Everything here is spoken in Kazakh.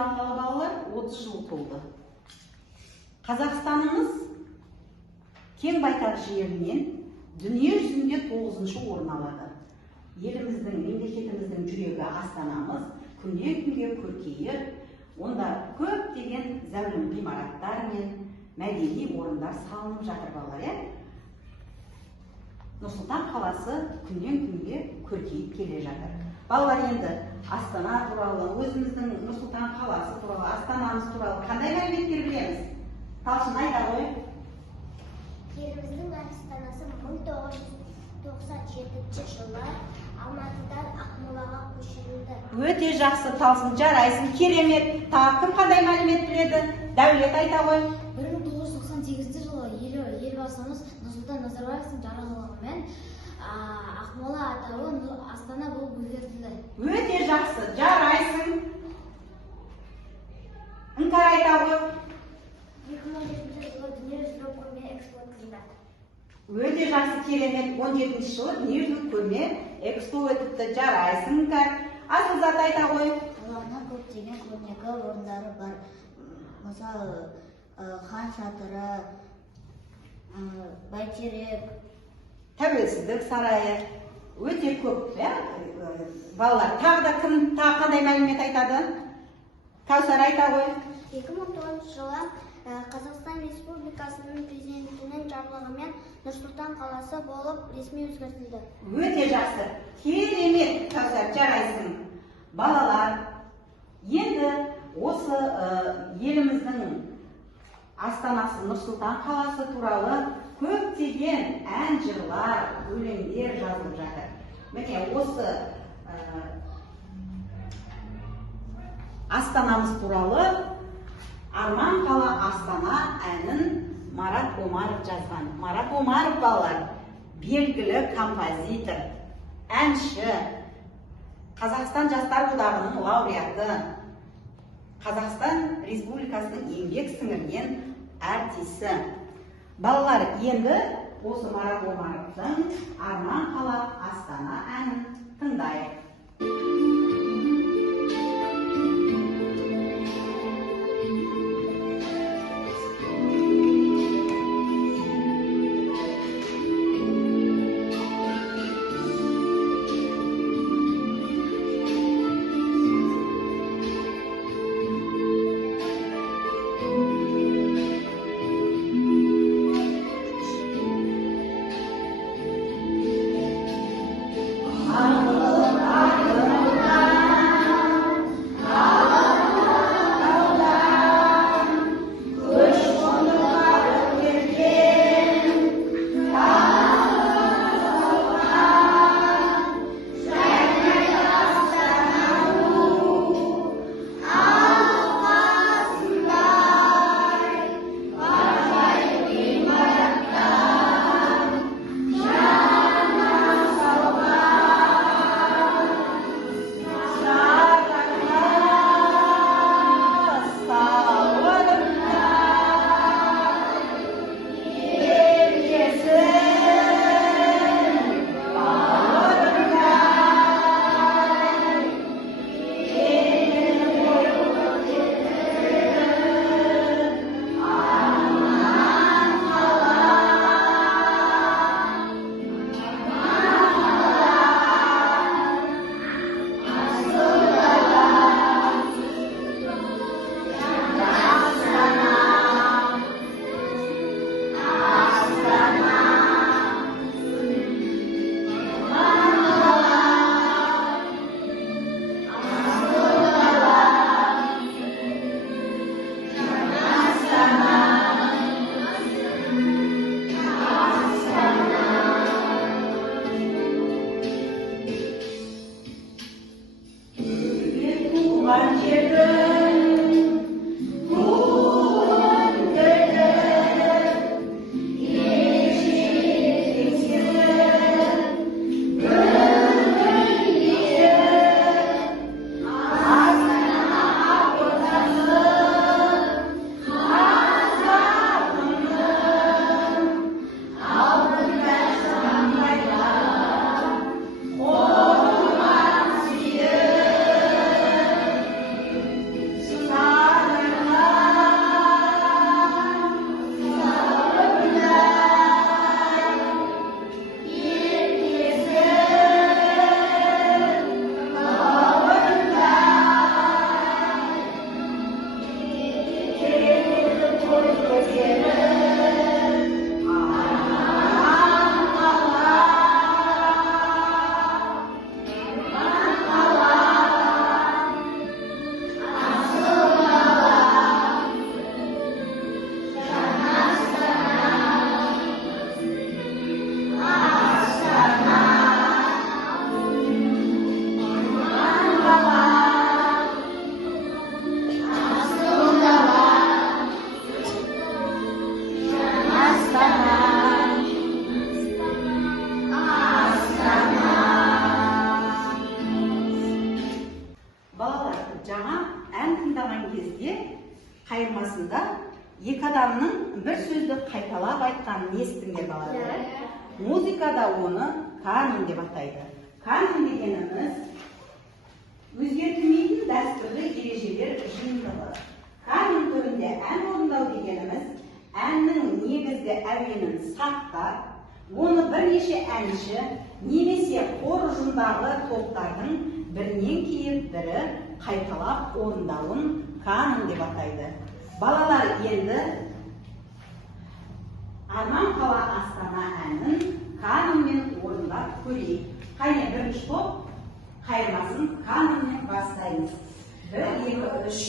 alғалы балалар 30 жыл толды. Қазақстанымыз кең байтақ жерінен дүние жүзінде 9-шы орын алады. Еліміздің, мемлекетіміздің жүрегі Астанамыз күннен күнге көркейіп, онда көптеген зәулім ғимараттар мен мәдени орындар салынып жатыр балалар. Нұр-Сұлтан қаласы күннен күнге көркейіп келе жатыр. Балалар енді Астана туралы, өзіміздің Нұр-Сұлтан қаласы туралы, Астанамыз туралы қандай мәліметтер білеміз? Талшын айта ғой. Еліміздің Астанасы 1997 жылы Алматыдан Ақмолаға көшірілді. Өте жақсы, Талшын, жарайсың, керемет. Тағы кім қандай мәлімет біледі? Дәулет айта ғой. 1998 жылы елбасымыз Нұрсұлтан Назарбаевтың жарлығымен Ақмола атауы Астана болып өзгертілді. Өте жақсы, жарайсың. Іңкәр айта ғой. 2017 жылы дүниежүзілік көрме экспо өткізілді. Өте жақсы, керемет. 17 жылы дүниежүзілік көрме экспо өтіпті. Жарайсың, Іңкәр. Асылзат айта ғой. Оларда көптеген көрнекі орындары бар. Мысалы, Хан шатыры, Бәйтерек, Тәуелсіздік сарайы. Өте көп, балалар. Тағы да кім қандай мәлімет айтады? Кәусар айта ғой. 2009 жылы Қазақстан Республикасының президентінің жарлығымен Нұр-Сұлтан қаласы болып ресми өзгертілді. Өте жақсы, керемет, Кәусар, жарайсың. Балалар, енді осы еліміздің Астанасы Нұр-Сұлтан қаласы туралы көптеген ән жырлар, өлеңдер жазылып жатыр. Міне осы Астанамыз туралы Арман қала Астана әнін Марат Омаров жазған. Марат Омаров балалар белгілі композитор, әнші, Қазақстан Жастар одағының лауреаты, Қазақстан Республикасының еңбек сіңірген артисі. Балалар, енді осы Марат Омаровтың Арман қала Астана әнін тыңдайық. жаңа ән тыңдаған кезде қайырмасында екі адамның бір сөзді қайталап айтқанын естіңдер балалар. Музыкада оны канон деп атайды. Канон дегеніміз өзгертілмейтін дәстүрлі ережелер жиынтығы. Канон түрінде ән орындау дегеніміз әннің негізгі әуенін сақтап, оны бірнеше әнші немесе хор ұжымдағы топтардың бірінен кейін бірі қайталап орындауын канон деп атайды. Балалар, енді Арман қала Астана әнін канонмен орындап көрейік. Қайне, бірінші топ қайырмасын канонмен бастаймыз. 1, 2, 3.